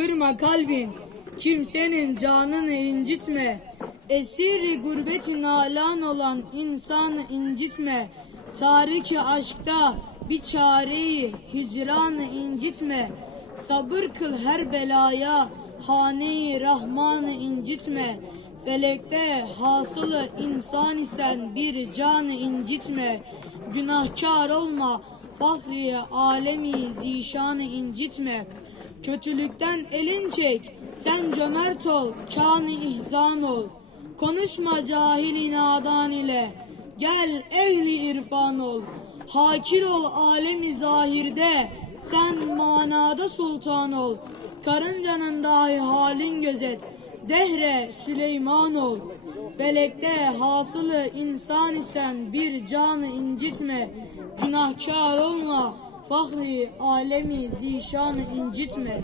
kırma kalbin, kimsenin canını incitme. Esiri gurbeti nalan olan insanı incitme. Tariki aşkta bir çareyi hicranı incitme. Sabır kıl her belaya, haneyi rahmanı incitme. Felekte hasılı insan isen bir canı incitme. Günahkar olma, fahri alemi zişanı incitme. Kötülükten elin çek, sen cömert ol, kanı ihzan ol. Konuşma cahili nadan ile, gel ehli irfan ol. Hakir ol alemi zahirde, sen manada sultan ol. Karıncanın dahi halin gözet, dehre Süleyman ol. Belekte hasılı insan isen bir canı incitme. Günahkar olma, fahri alemi zişanı incitme.